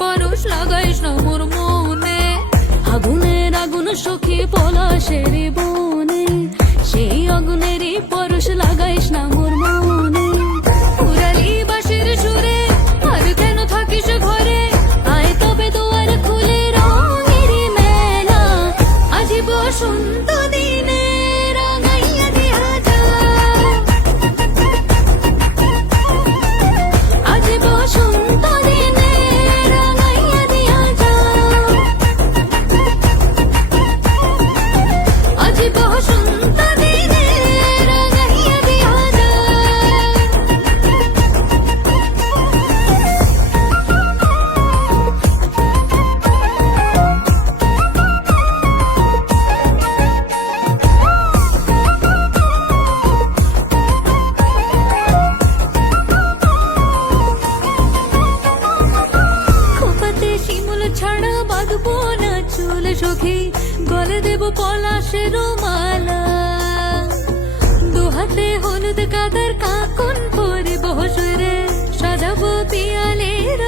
পরশ লাগাইস না মোর মনে, আগুনের আগুন সখী পলাশের বনে, সেই আগুনেরই পরশ লাগাইস না মোর মনে। পুরালি বাঁশির সুরে আর কেন থাকিস ঘরে, আয় তবে দুয়ার খুলে রঙেরই মেলা, আজি বসন্ত দিনে রাঙাইয়া দিয়া যা, আজি বসন্ত দিনে রাঙাইয়া দিয়া যা, আজি বসন্ত দিনে রাঙাইয়া দিয়া যা। খোপাতে শিমুল ছাড়া বাঁধবো না চুল সখী, গলে দেব পলাশের মালা, দুহাতে হলুদ কাদার কাকন পরিব সুরে, সাজাবো পিয়ালের